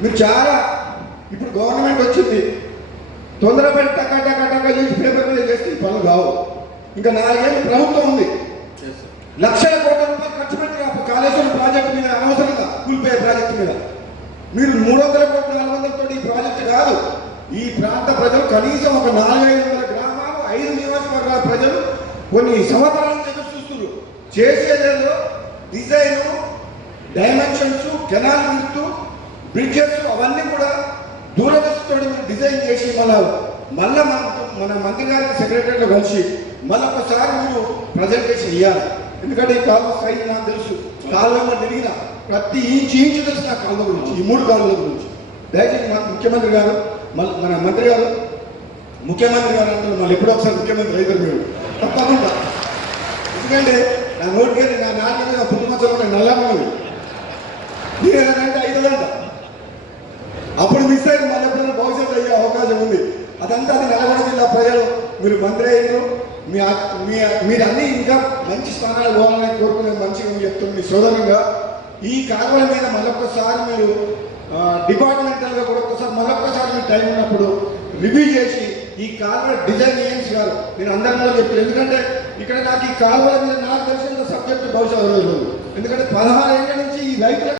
మీరు చాలా ఇప్పుడు గవర్నమెంట్ వచ్చింది, తొందరపడి టకా టకా టకా చేసి పేపర్ మీద చేస్తే ఈ పనులు కావు. ఇంకా 4 ఏళ్ళు ప్రభుత్వం ఉంది, లక్షల కోట్ల రూపాయలు ఖర్చు పెట్టి కాళేశ్వరం ప్రాజెక్టు మీద అనవసరంగా కూలిపోయే ప్రాజెక్టు మీద మీరు 300 కోట్ల 400 తోటి ఈ ప్రాజెక్టు కాదు. ఈ ప్రాంత ప్రజలు కనీసం ఒక 400-500 గ్రామాలు 5 నియోజకవర్గాల ప్రజలు కొన్ని సంవత్సరాల నుంచి ఎదురు చూస్తున్నారు. చేసేదేదో design, dimensions, canal width, bridges అవన్నీ కూడా దూరదృష్టితో డిజైన్ చేసి మళ్ళా మన మంత్రి గారికి సెక్రటరీలో కలిసి మళ్ళీ ఒకసారి మీరు ప్రజెంటేషన్ ఇవ్వాలి. ఎందుకంటే ఈ కాలువ సైజ్ నాకు తెలుసు, కాలువ తిరిగిన ప్రతి ఇంచు తెలుసు నా కాలువ గురించి, ఈ 3 కాలువల గురించి. దయచేసి ముఖ్యమంత్రి గారు మన మంత్రి గారు ముఖ్యమంత్రి గారు అంటే మళ్ళీ ఎప్పుడో ఒకసారి ముఖ్యమంత్రి అయితే మీరు తప్పకుండా, ఎందుకంటే నా నోటికెళ్ళి నా నాటి మీద పుట్టుమచ్చలు నల్లమ్మది మీరు ఏదంటే 5 గంట అప్పుడు మిస్ అయితే మళ్ళీ ఎప్పుడైనా భవిష్యత్తు అయ్యే అవకాశం ఉంది. అదంతా అది నల్గొండ జిల్లా ప్రజలు మీరు మంత్రి అయ్యారు, మీరు అన్ని ఇంకా మంచి స్థానాలు పోవాలని కోరుకునే మంచిగా చెప్తున్న మీ సోదరుగా ఈ కాలువల మీద మళ్ళొక్కసారి మీరు డిపార్ట్మెంటల్గా కూడా మళ్ళొక్కసారి మీరు టైం ఉన్నప్పుడు రివ్యూ చేసి ఈ కాలువ డిజైన్ చేయించి గారు నేను అందరిలో చెప్పాను. ఎందుకంటే ఇక్కడ నాకు ఈ కాలువల మీద నాకు తెలిసిన సబ్జెక్టు బహుశా ఎందుకంటే 16 ఏళ్ళ నుంచి ఈ రైతుల